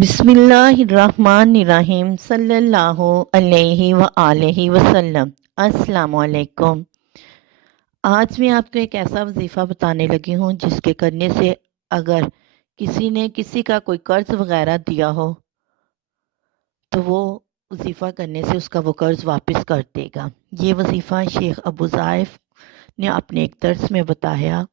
بسم اللہ الرحمن الرحیم صلی اللہ علیہ وآلہ وسلم۔ السلام علیکم۔ آج میں آپ کو ایک ایسا وظیفہ بتانے لگی ہوں جس کے کرنے سے اگر کسی نے کسی کا کوئی قرض وغیرہ دیا ہو تو وہ وظیفہ کرنے سے اس کا وہ قرض واپس کر دے گا۔ یہ وظیفہ شیخ ابو ضعیف نے اپنے ایک درس میں بتایا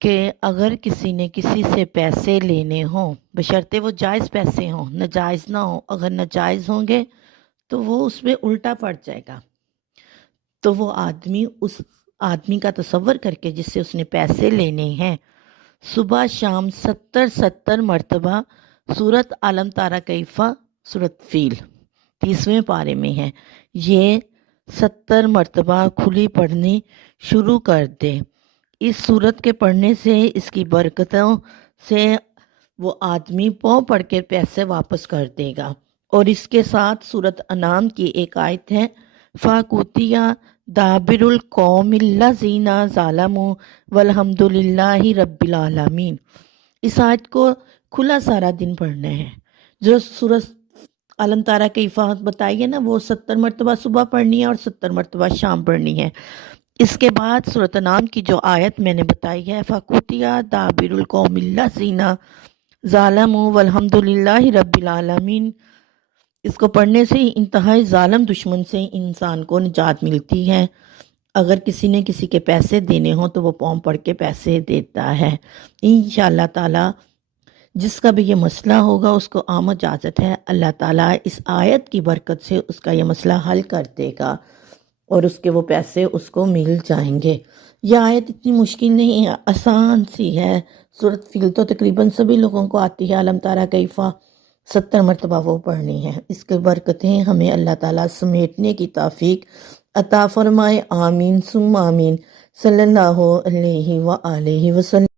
کہ اگر کسی نے کسی سے پیسے لینے ہوں، بشرطے وہ جائز پیسے ہوں، ناجائز نہ ہوں، اگر ناجائز ہوں گے تو وہ اس میں الٹا پڑ جائے گا، تو وہ آدمی اس آدمی کا تصور کر کے جس سے اس نے پیسے لینے ہیں صبح شام 70 مرتبہ سورت عالم تارا کیفا سورت فیل 30ویں پارے میں ہے، یہ 70 مرتبہ کھلی پڑھنی شروع کر دے۔ اس صورت کے پڑھنے سے اس کی برکتوں سے وہ آدمی پاؤں پڑھ کے پیسے واپس کر دے گا۔ اور اس کے ساتھ سورت انعام کی ایک آیت ہے فَاقُضِیَ دَابِرُ الْقَوْمِ الَّذِینَ ظَلَمُوا وَالْحَمْدُ لِلَّهِ رَبِّ الْعَالَمِینَ۔ اس آیت کو کھلا سارا دن پڑھنا ہے۔ جو سورت عالم تارا کیفا بتائیے نا، وہ 70 مرتبہ صبح پڑھنی ہے اور 70 مرتبہ شام پڑھنی ہے۔ اس کے بعد سورۃ انعام کی جو آیت میں نے بتائی ہے فَقُضِیَ دَابِرُ الْقَوْمِ الَّذِینَ ظَلَمُوا وَالْحَمْدُ لِلَّهِ رَبِّ الْعَالَمِینَ، اس کو پڑھنے سے انتہائی ظالم دشمن سے انسان کو نجات ملتی ہے۔ اگر کسی نے کسی کے پیسے دینے ہوں تو وہ پاؤں پڑھ کے پیسے دیتا ہے انشاءاللہ تعالی۔ جس کا بھی یہ مسئلہ ہوگا اس کو آمد اجازت ہے، اللہ تعالیٰ اس آیت کی برکت سے اس کا یہ مسئلہ حل کر دے گا اور اس کے وہ پیسے اس کو مل جائیں گے۔ یہ آیت اتنی مشکل نہیں ہے، آسان سی ہے۔ سورۃ فیل تو تقریباً سبھی لوگوں کو آتی ہے، عالم تارا کیفا 70 مرتبہ وہ پڑھنی ہے۔ اس کے برکتیں ہمیں اللہ تعالیٰ سمیٹنے کی توفیق عطا فرمائے، آمین ثم آمین، صلی اللہ علیہ وآلہ وسلم۔